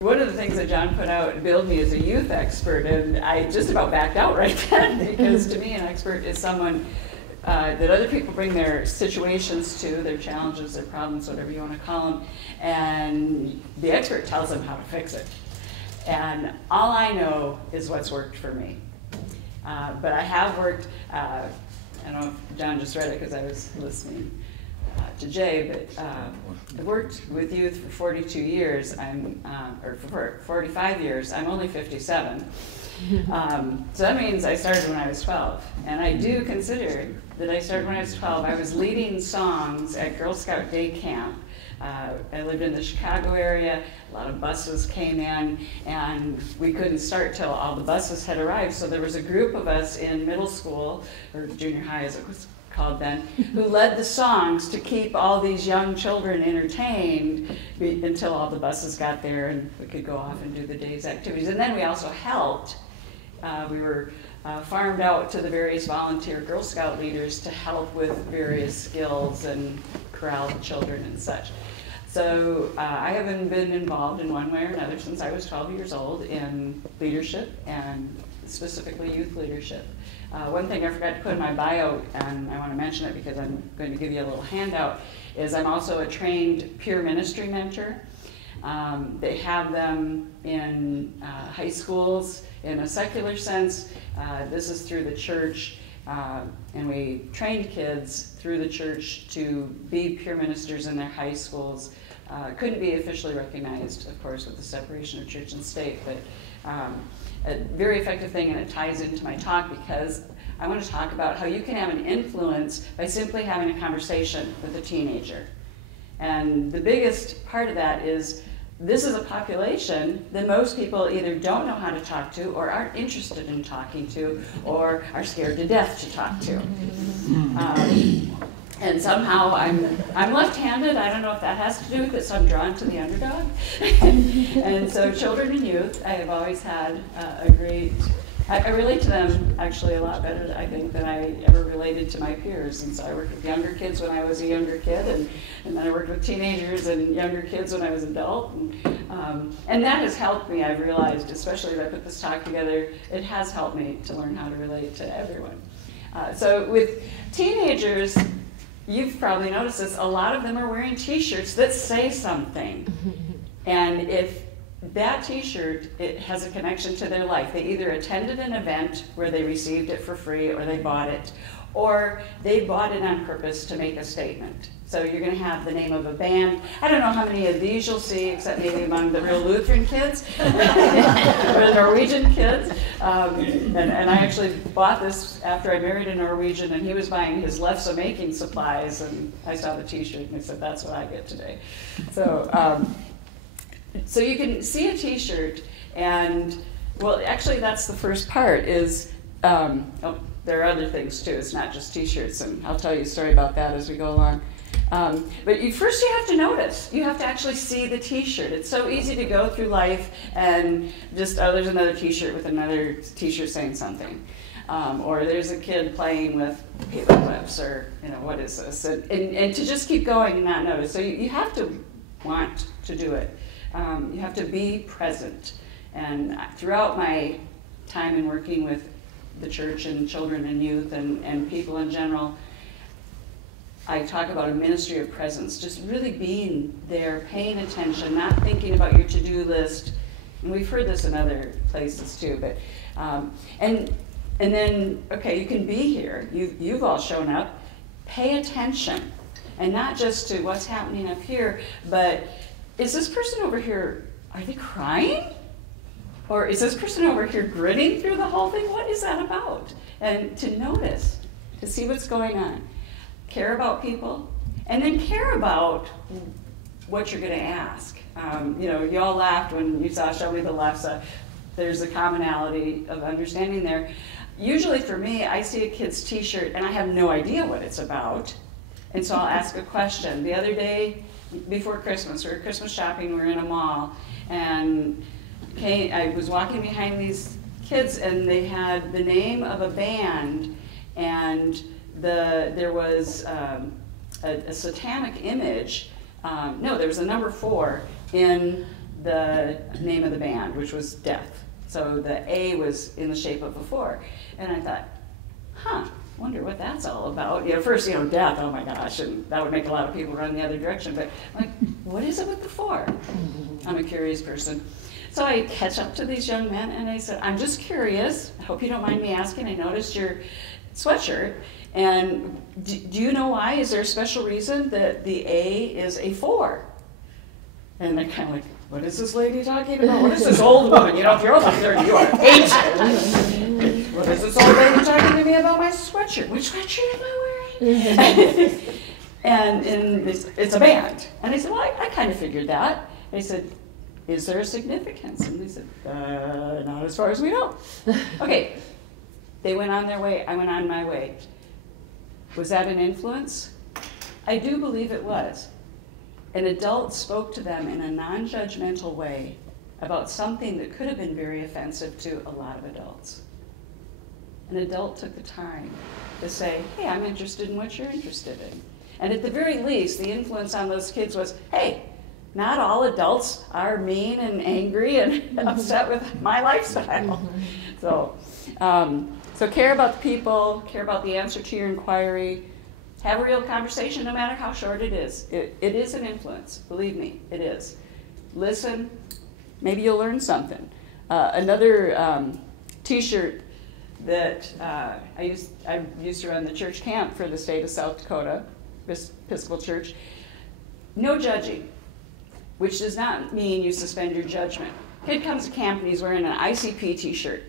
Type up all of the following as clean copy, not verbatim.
One of the things that John put out billed me as a youth expert, and I just about backed out right then, because to me an expert is someone that other people bring their situations to, their challenges, their problems, whatever you want to call them, and the expert tells them how to fix it. And all I know is what's worked for me. But I have worked, I don't know if John just read it because I was listening to Jay, but I've worked with youth for 42 years, or for 45 years. I'm only 57. So that means I started when I was 12. And I do consider that I started when I was 12. I was leading songs at Girl Scout Day Camp. I lived in the Chicago area. A lot of buses came in, and we couldn't start till all the buses had arrived. So there was a group of us in middle school, or junior high as it was called then, who led the songs to keep all these young children entertained until all the buses got there and we could go off and do the day's activities. And then we also helped. We were farmed out to the various volunteer Girl Scout leaders to help with various skills and corral the children and such. So I haven't been involved in one way or another since I was 12 years old in leadership, and specifically youth leadership. One thing I forgot to put in my bio, and I want to mention it because I'm going to give you a little handout, is I'm also a trained peer ministry mentor. They have them in high schools in a secular sense. This is through the church, and we trained kids through the church to be peer ministers in their high schools. Couldn't be officially recognized, of course, with the separation of church and state, but a very effective thing, and it ties into my talk because I want to talk about how you can have an influence by simply having a conversation with a teenager. And the biggest part of that is this is a population that most people either don't know how to talk to, or aren't interested in talking to, or are scared to death to talk to. And somehow I'm left-handed. I don't know if that has to do with it, so I'm drawn to the underdog. And so children and youth, I have always had a great, I relate to them actually a lot better, I think, than I ever related to my peers. And so I worked with younger kids when I was a younger kid, and then I worked with teenagers and younger kids when I was an adult. And that has helped me, I've realized, especially as I put this talk together, it has helped me to learn how to relate to everyone. So with teenagers, you've probably noticed this, a lot of them are wearing t-shirts that say something. And if that t-shirt, it has a connection to their life. They either attended an event where they received it for free, or they bought it, or they bought it on purpose to make a statement. So you're going to have the name of a band. I don't know how many of these you'll see, except maybe among the real Lutheran kids, or the Norwegian kids. And I actually bought this after I married a Norwegian, and he was buying his lefse making supplies, and I saw the t-shirt, and I said, that's what I get today. So you can see a t-shirt, and, well, actually that's the first part is, there are other things too. It's not just t-shirts, and I'll tell you a story about that as we go along. But first you have to notice. You have to actually see the t-shirt. It's so easy to go through life and just, oh, there's another t-shirt with another t-shirt saying something. Or there's a kid playing with paper clips, or, you know, what is this? And to just keep going and not notice. So you have to want to do it. You have to be present. And throughout my time in working with the church and children and youth and people in general, I talk about a ministry of presence, just really being there, paying attention, not thinking about your to-do list. And we've heard this in other places too, but and then, okay, you can be here. You've all shown up. Pay attention, and not just to what's happening up here, but is this person over here, are they crying? Or is this person over here grinning through the whole thing? What is that about? And to notice, to see what's going on. Care about people, and then care about what you're going to ask. You know, you all laughed when you saw Show Me the Lefse. There's a commonality of understanding there. Usually for me, I see a kid's t-shirt and I have no idea what it's about, and so I'll ask a question. The other day, before Christmas, we were Christmas shopping, we were in a mall, and I was walking behind these kids, and they had the name of a band, and there was a satanic image. No, there was a number 4 in the name of the band, which was Death. So the A was in the shape of a 4. And I thought, wonder what that's all about. First, death, oh my gosh, and that would make a lot of people run the other direction. But like, what is it with the 4? I'm a curious person. So I catch up to these young men and I said, I'm just curious. I hope you don't mind me asking. I noticed your sweatshirt. And do you know why? Is there a special reason that the A is a 4? And they're kind of like, what is this lady talking about? What is this old woman? If you're over 30, you are ancient. What is this old lady talking to me about my sweatshirt? Which sweatshirt am I wearing? and it's a band. And I said, well, I kind of figured that. And I said, is there a significance? And they said, not as far as we know. Okay, they went on their way, I went on my way. Was that an influence? I do believe it was. An adult spoke to them in a non-judgmental way about something that could have been very offensive to a lot of adults. An adult took the time to say, hey, I'm interested in what you're interested in. And at the very least, the influence on those kids was, hey, not all adults are mean and angry and upset with my lifestyle. So care about the people, care about the answer to your inquiry, have a real conversation no matter how short it is. It is an influence, believe me, it is. Listen, maybe you'll learn something. Another t-shirt that I used to run the church camp for the state of South Dakota, Episcopal Church. No judging, which does not mean you suspend your judgment. Kid comes to camp and he's wearing an ICP t-shirt.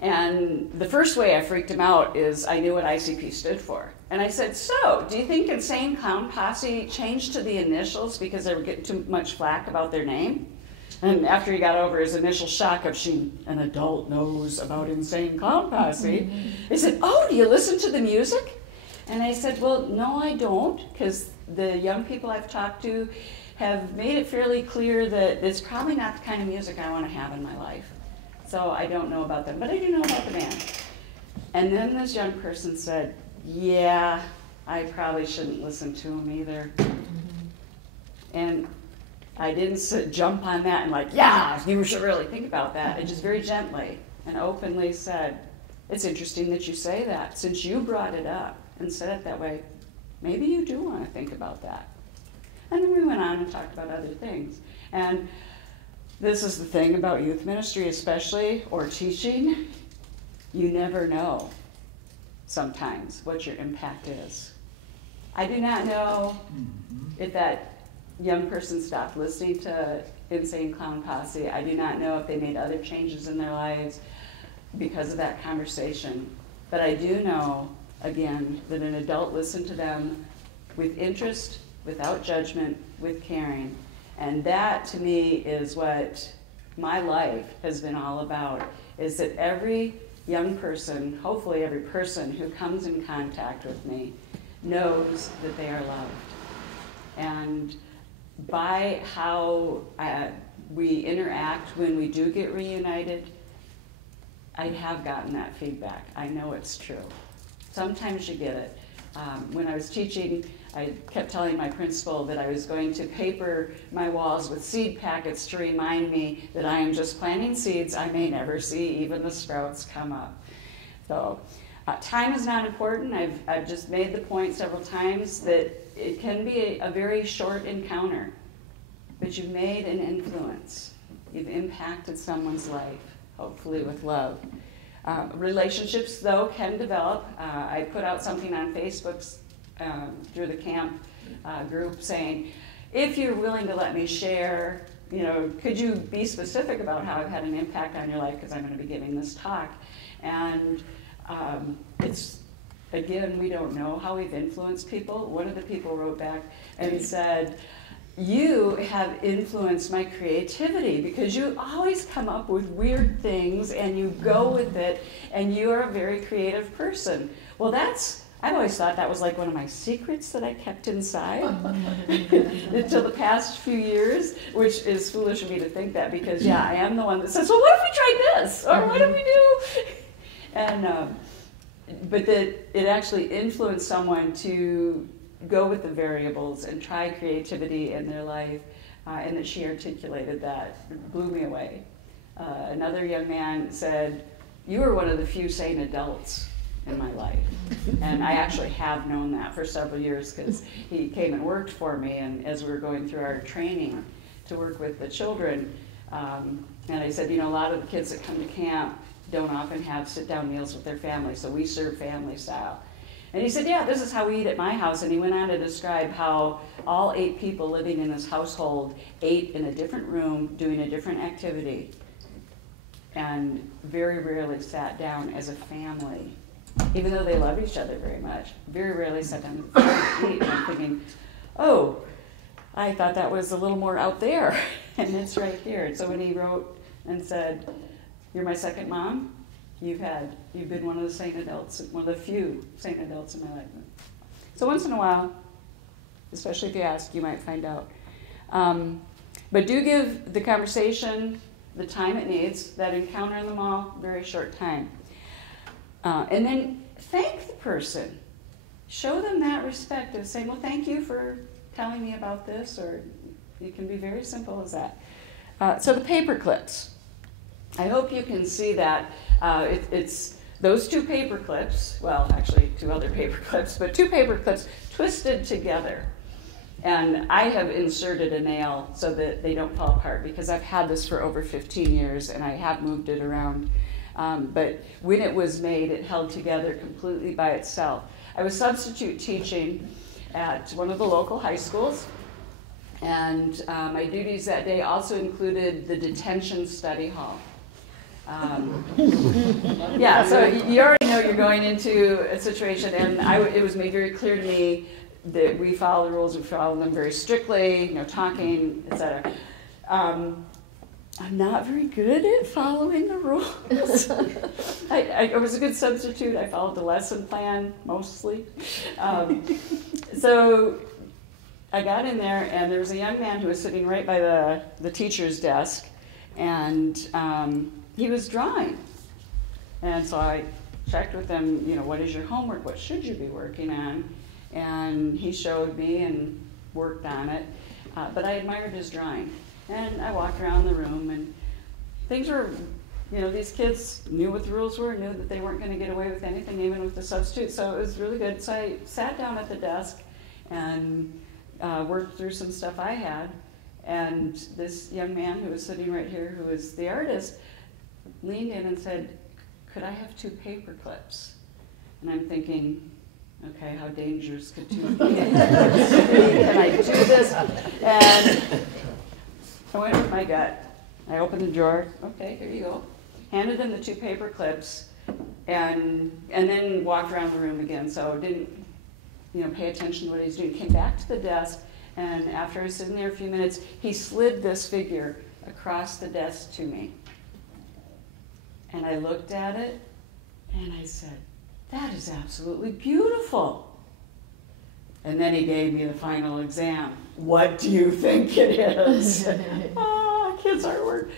And the first way I freaked him out is I knew what ICP stood for. And I said, so, do you think Insane Clown Posse changed to the initials because they were getting too much flack about their name? And after he got over his initial shock of an adult knows about Insane Clown Posse, he said, oh, do you listen to the music? And I said, well, no, I don't, because the young people I've talked to have made it fairly clear that it's probably not the kind of music I want to have in my life. So I don't know about them, but I do know about the band. And then this young person said, yeah, I probably shouldn't listen to them either. And I didn't jump on that and like, yeah, you should really think about that. I just very gently and openly said, it's interesting that you say that. Since you brought it up and said it that way, maybe you do want to think about that. And then we went on and talked about other things. And this is the thing about youth ministry especially, or teaching, you never know sometimes what your impact is. I do not know if that young person stopped listening to Insane Clown Posse. I do not know if they made other changes in their lives because of that conversation. But I do know, again, that an adult listened to them with interest, without judgment, with caring. And that, to me, is what my life has been all about, is that every young person, hopefully every person who comes in contact with me, knows that they are loved. And by how we interact when we do get reunited, I have gotten that feedback. I know it's true. Sometimes you get it. When I was teaching, I kept telling my principal that I was going to paper my walls with seed packets to remind me that I am just planting seeds I may never see even the sprouts come up. So time is not important. I've just made the point several times that it can be a very short encounter, but you've made an influence. You've impacted someone's life, hopefully with love. Relationships, though, can develop. I put out something on Facebook through the camp group saying, if you're willing to let me share, could you be specific about how I've had an impact on your life, because I'm going to be giving this talk. And it's, again, we don't know how we've influenced people. One of the people wrote back and said, you have influenced my creativity because you always come up with weird things and you go with it, and you're a very creative person. Well, I've always thought that was like one of my secrets that I kept inside until the past few years, which is foolish of me to think that, because yeah, I am the one that says, well, what if we tried this? Or what if we do? And, but that it actually influenced someone to go with the variables and try creativity in their life, and that she articulated that. It blew me away. Another young man said, "You are one of the few sane adults in my life." And I actually have known that for several years, because he came and worked for me, and as we were going through our training to work with the children, and I said, you know, a lot of the kids that come to camp don't often have sit-down meals with their family, so we serve family style. And he said, yeah, this is how we eat at my house. And he went on to describe how all 8 people living in his household ate in a different room, doing a different activity, and very rarely sat down as a family, even though they love each other very much. Very rarely sat down to eat. And I'm thinking, oh, I thought that was a little more out there, and it's right here. And so when he wrote and said, "You're my second mom, you've been one of the sane adults, one of the few sane adults in my life." So once in a while, especially if you ask, you might find out. But do give the conversation the time it needs. That encounter in the mall, very short time. And then thank the person. Show them that respect of saying, well, thank you for telling me about this, or it can be very simple as that. So the paper clips. I hope you can see that. It's those 2 paper clips, well, actually 2 other paper clips, but 2 paper clips twisted together. And I have inserted a nail so that they don't fall apart, because I've had this for over 15 years and I have moved it around. But when it was made, it held together completely by itself. I was substitute teaching at one of the local high schools, and my duties that day also included the detention study hall. Yeah, so you already know you're going into a situation, and it was made very clear to me that we follow the rules, we follow them very strictly, no talking, etc. I'm not very good at following the rules. I was a good substitute. I followed the lesson plan, mostly. So I got in there, and there was a young man who was sitting right by the teacher's desk, and he was drawing. And so I checked with him, you know, what is your homework? What should you be working on? And he showed me and worked on it. But I admired his drawing. And I walked around the room, and things were, you know, these kids knew what the rules were, knew that they weren't going to get away with anything, even with the substitute. So it was really good. So I sat down at the desk and worked through some stuff I had. And this young man who was sitting right here, who was the artist, leaned in and said, "Could I have 2 paper clips?" And I'm thinking, okay, how dangerous could 2 paper clips be? Can I do this? And I went with my gut. I opened the drawer. Okay, here you go. Handed him the 2 paper clips, and then walked around the room again. So didn't, you know, pay attention to what he's doing. Came back to the desk, and after I was sitting there a few minutes, he slid this figure across the desk to me. And I looked at it, and I said, "That is absolutely beautiful." And then he gave me the final exam. "What do you think it is?" Kids' artwork.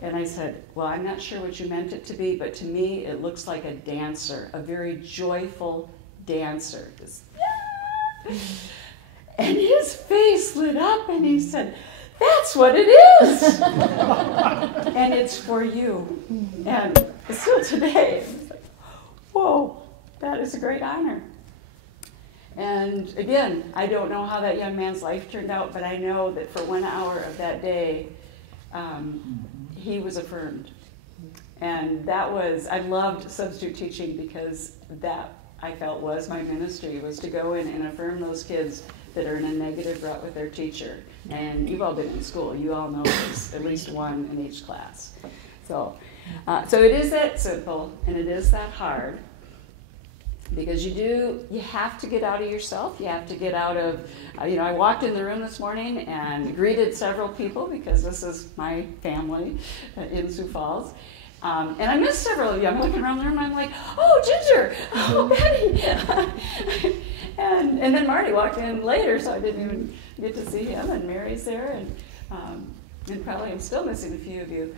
And I said, "Well, I'm not sure what you meant it to be, but to me it looks like a dancer, a very joyful dancer." Just, yeah. And his face lit up, and he said, "That's what it is." And it's for you. And so today, it's like, whoa, that is a great honor. And again, I don't know how that young man's life turned out, but I know that for 1 hour of that day, he was affirmed. And that was, I loved substitute teaching, because that, I felt, was my ministry, was to go in and affirm those kids that are in a negative rut with their teacher. And you've all been in school. You all know there's at least one in each class. So it is that simple, and it is that hard. Because you have to get out of yourself. You have to get out of, I walked in the room this morning and greeted several people, because this is my family in Sioux Falls. And I missed several of you. I'm looking around the room and I'm like, "Oh, Ginger, oh, Betty." And then Marty walked in later, so I didn't even get to see him, and Mary's there, and probably I'm still missing a few of you.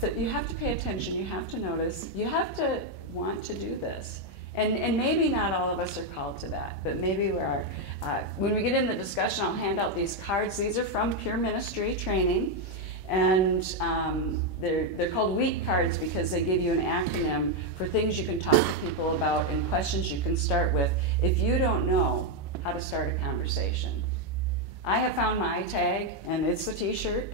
So you have to pay attention, you have to notice, you have to want to do this. And maybe not all of us are called to that, but maybe we are. When we get in the discussion, I'll hand out these cards. These are from Pure Ministry Training, and they're called WEEK cards because they give you an acronym for things you can talk to people about and questions you can start with if you don't know how to start a conversation. I have found my tag, and it's a t-shirt.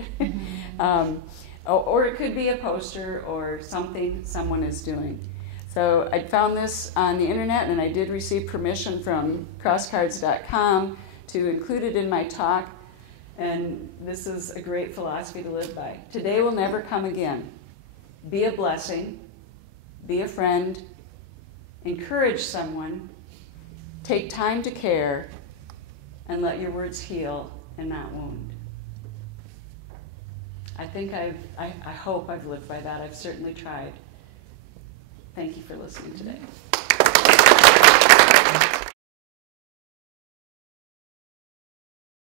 Or it could be a poster or something someone is doing. So I found this on the internet, and I did receive permission from crosscards.com to include it in my talk. And this is a great philosophy to live by. Today will never come again. Be a blessing. Be a friend. Encourage someone. Take time to care. And let your words heal and not wound. I think I hope I've lived by that. I've certainly tried. Thank you for listening today.